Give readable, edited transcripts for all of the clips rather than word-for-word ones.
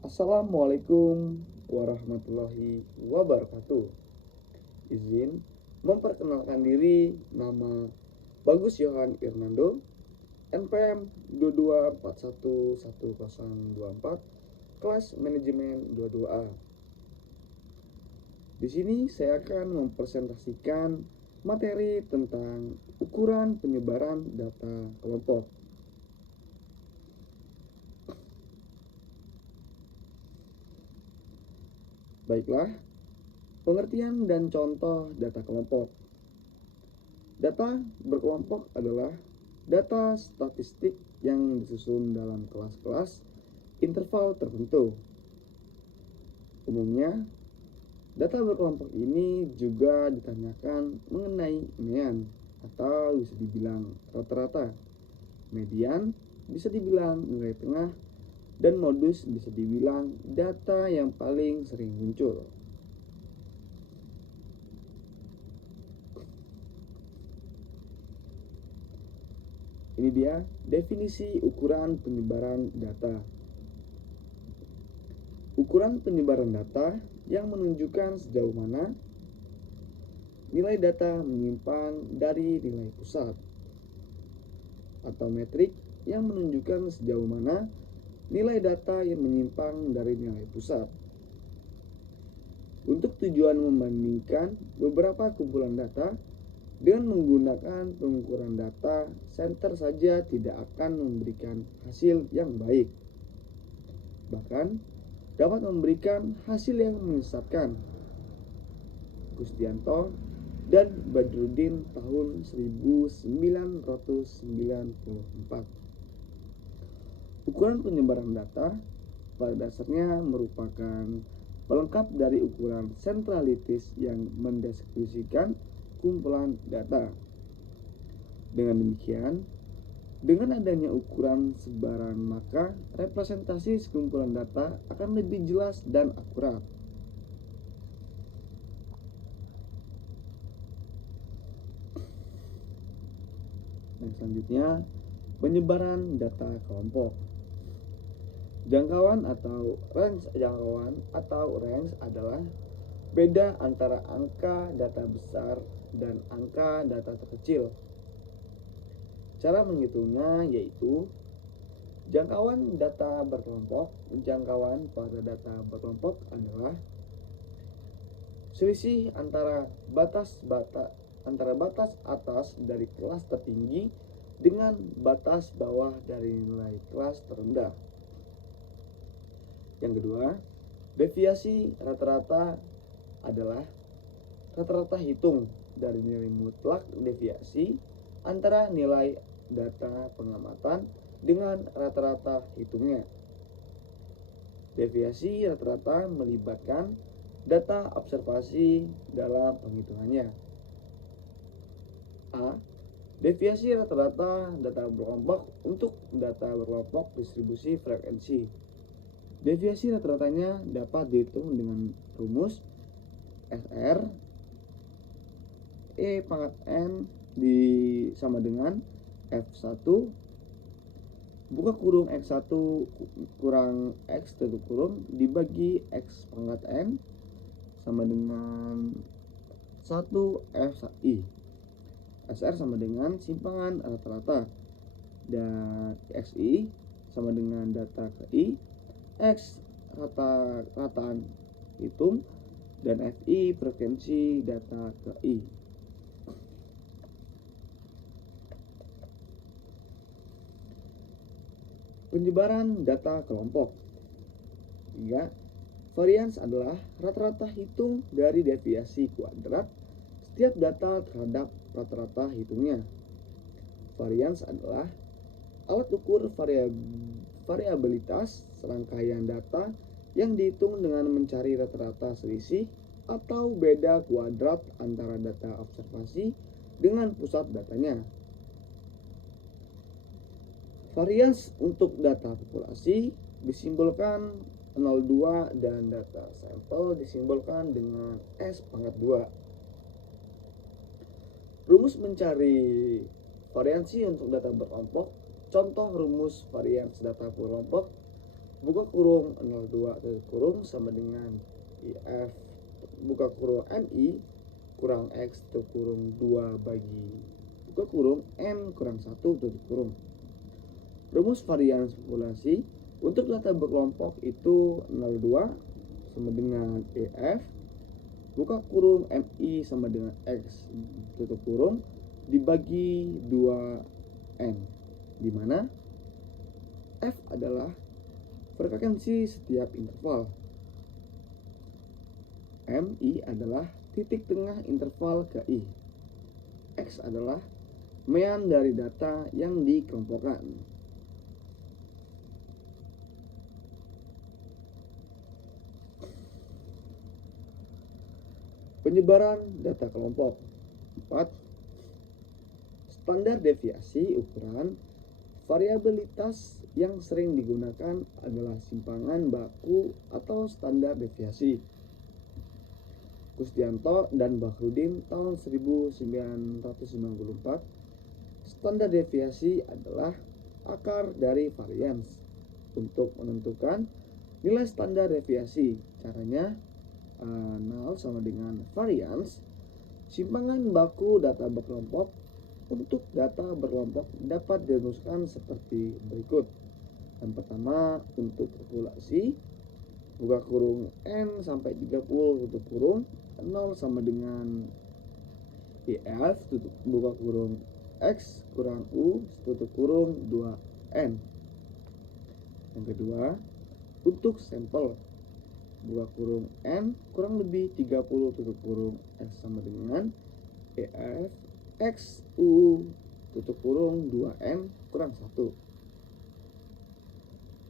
Assalamualaikum warahmatullahi wabarakatuh. Izin memperkenalkan diri, nama Bagus Yohan Irnando, NPM 22411024, kelas manajemen 22A. Di sini saya akan mempresentasikan materi tentang ukuran penyebaran data kelompok. Baiklah, pengertian dan contoh data kelompok. Data berkelompok adalah data statistik yang disusun dalam kelas-kelas interval tertentu. Umumnya, data berkelompok ini juga ditanyakan mengenai mean atau bisa dibilang rata-rata, median bisa dibilang nilai tengah, dan modus bisa dibilang data yang paling sering muncul. Ini dia definisi ukuran penyebaran data. Ukuran penyebaran data yang menunjukkan sejauh mana nilai data menyimpang dari nilai pusat, atau metrik yang menunjukkan sejauh mana nilai data yang menyimpang dari nilai pusat. Untuk tujuan membandingkan beberapa kumpulan data dengan menggunakan pengukuran data center saja tidak akan memberikan hasil yang baik, bahkan dapat memberikan hasil yang menyesatkan. Gustianto dan Badrudin tahun 1994. Ukuran penyebaran data pada dasarnya merupakan pelengkap dari ukuran sentralitis yang mendeskripsikan kumpulan data. Dengan demikian, dengan adanya ukuran sebaran, maka representasi sekumpulan data akan lebih jelas dan akurat. Dan selanjutnya, penyebaran data kelompok. Jangkauan atau range adalah beda antara angka data besar dan angka data terkecil. Cara menghitungnya yaitu jangkauan data berkelompok. Jangkauan pada data berkelompok adalah selisih antara batas atas dari kelas tertinggi dengan batas bawah dari nilai kelas terendah. Yang kedua, deviasi rata-rata adalah rata-rata hitung dari nilai mutlak deviasi antara nilai data pengamatan dengan rata-rata hitungnya. Deviasi rata-rata melibatkan data observasi dalam penghitungannya. A. Deviasi rata-rata data berkelompok untuk data berkelompok distribusi frekuensi. Deviasi rata-ratanya dapat dihitung dengan rumus SR E pangkat N sama dengan F1 buka kurung X1 kurang X tutup kurung dibagi X pangkat N sama dengan 1 FI. SR sama dengan simpangan rata-rata, dan XI sama dengan data ke I, X rata-rataan hitung, dan FI frekuensi data ke I. Penyebaran data kelompok. 3. Varians adalah rata-rata hitung dari deviasi kuadrat setiap data terhadap rata-rata hitungnya. Varians adalah alat ukur variabilitas serangkaian data yang dihitung dengan mencari rata-rata selisih atau beda kuadrat antara data observasi dengan pusat datanya. Varians untuk data populasi disimbolkan 02 dan data sampel disimbolkan dengan S pangkat 2. Rumus mencari variansi untuk data berkelompok. Contoh rumus varians data berkelompok buka kurung 02 tutup kurung sama dengan IF buka kurung MI kurang X tutup kurung 2 bagi buka kurung N kurang 1 tutup kurung. Rumus varians populasi untuk data berkelompok itu 02 sama dengan EF buka kurung MI sama dengan X tutup kurung dibagi 2N, di mana F adalah frekuensi setiap interval, MI adalah titik tengah interval KI, X adalah mean dari data yang dikelompokkan. Penyebaran data kelompok. 4. Standar deviasi ukuran variabilitas yang sering digunakan adalah simpangan baku atau standar deviasi. Kusdianto dan Bahrudin tahun 1994. Standar deviasi adalah akar dari varians. Untuk menentukan nilai standar deviasi, caranya 0 sama dengan varians simpangan baku data berkelompok. Untuk data berkelompok dapat dirumuskan seperti berikut. Yang pertama, untuk populasi buka kurung N sampai 30 tutup kurung 0 sama dengan IF tutup buka kurung X kurang U tutup kurung 2N. Yang kedua, untuk sampel buka kurung N kurang lebih 30 tutup kurung X sama dengan EF X U tutup kurung 2N kurang 1.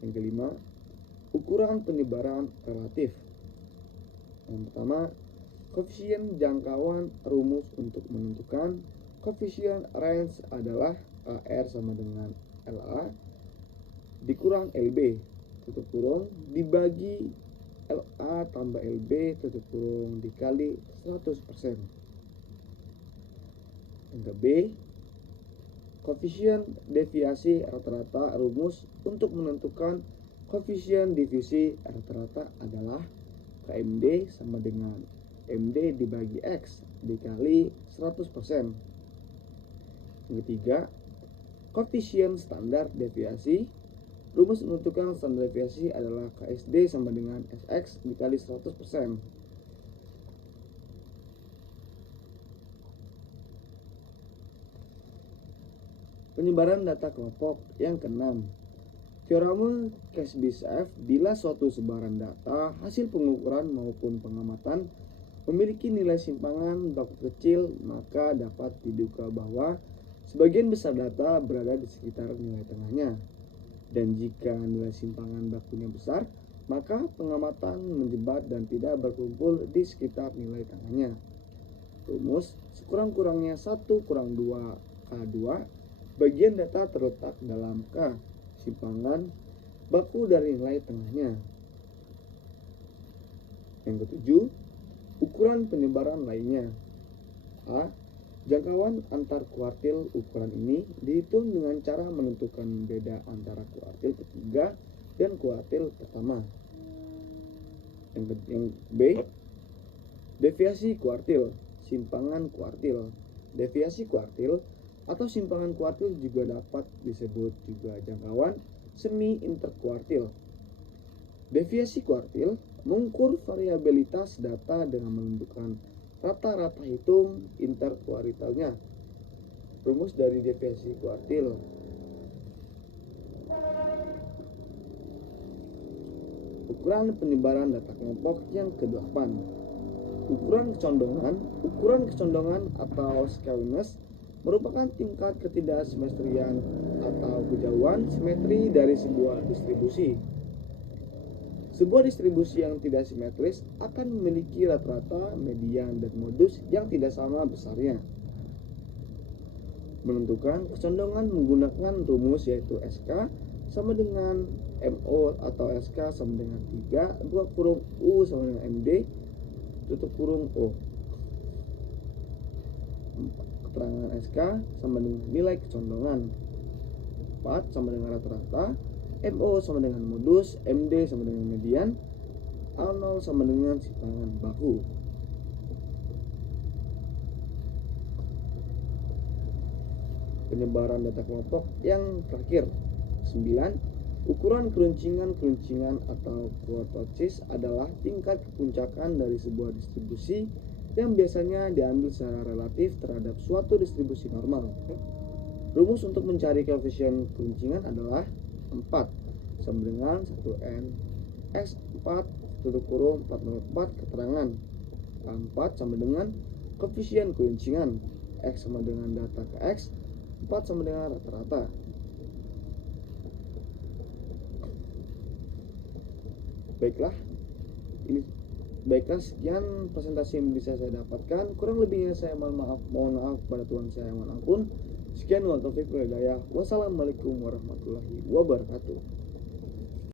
Yang kelima, ukuran penyebaran relatif. Yang pertama, koefisien jangkauan. Rumus untuk menentukan koefisien range adalah AR sama dengan LA dikurang LB tutup kurung dibagi LA tambah LB tutup kurung dikali 100%. Yang B, koefisien deviasi rata-rata. Rumus untuk menentukan koefisien divisi rata-rata adalah KMD sama dengan MD dibagi X dikali 100%. Yang ketiga, koefisien standar deviasi. Rumus menentukan standar deviasi adalah KSD sama dengan SX dikali 100%. Penyebaran data kelompok. Yang keenam, teorema Cash-Bischoff, bila suatu sebaran data hasil pengukuran maupun pengamatan memiliki nilai simpangan baku kecil, maka dapat diduga bahwa sebagian besar data berada di sekitar nilai tengahnya. Dan jika nilai simpangan bakunya besar, maka pengamatan menjebak dan tidak berkumpul di sekitar nilai tengahnya. Rumus sekurang-kurangnya 1 kurang 2 K2 bagian data terletak dalam K simpangan baku dari nilai tengahnya. Yang ketujuh, ukuran penyebaran lainnya. A. Jangkauan antar kuartil. Ukuran ini dihitung dengan cara menentukan beda antara kuartil ketiga dan kuartil pertama. Yang B, deviasi kuartil, simpangan kuartil. Deviasi kuartil atau simpangan kuartil juga dapat disebut juga jangkauan semi interkuartil. Deviasi kuartil mengukur variabilitas data dengan menentukan rata-rata hitung interkuartilnya. Rumus dari deviasi kuartil. Ukuran penyebaran data kelompok yang ke-8. Ukuran kecondongan atau skewness merupakan tingkat ketidaksimetrian atau kejauhan simetri dari sebuah distribusi. Sebuah distribusi yang tidak simetris akan memiliki rata-rata, median, dan modus yang tidak sama besarnya. Menentukan kecondongan menggunakan rumus yaitu SK sama dengan MO atau SK sama dengan 3 2 kurung U sama dengan MD tutup kurung O. Keterangan SK sama dengan nilai kecondongan. 4 sama dengan rata-rata. MO sama dengan modus, MD sama dengan median, A0 sama dengan simpangan baku. Penyebaran data kelompok yang terakhir. 9. Ukuran keluncingan atau kurtosis adalah tingkat kepuncakan dari sebuah distribusi yang biasanya diambil secara relatif terhadap suatu distribusi normal. Rumus untuk mencari koefisien keluncingan adalah 4 sama dengan 1n x4 tutup kurung 404 keterangan. 4 sama dengan koefisien keluncingan, x sama dengan data ke x, 4 sama dengan rata-rata. Baiklah, sekian presentasi yang bisa saya dapatkan. Kurang lebihnya saya mohon maaf pada Tuhan saya, mohon ampun. Sekian, wal taufiq wal hidayah. Wassalamualaikum warahmatullahi wabarakatuh.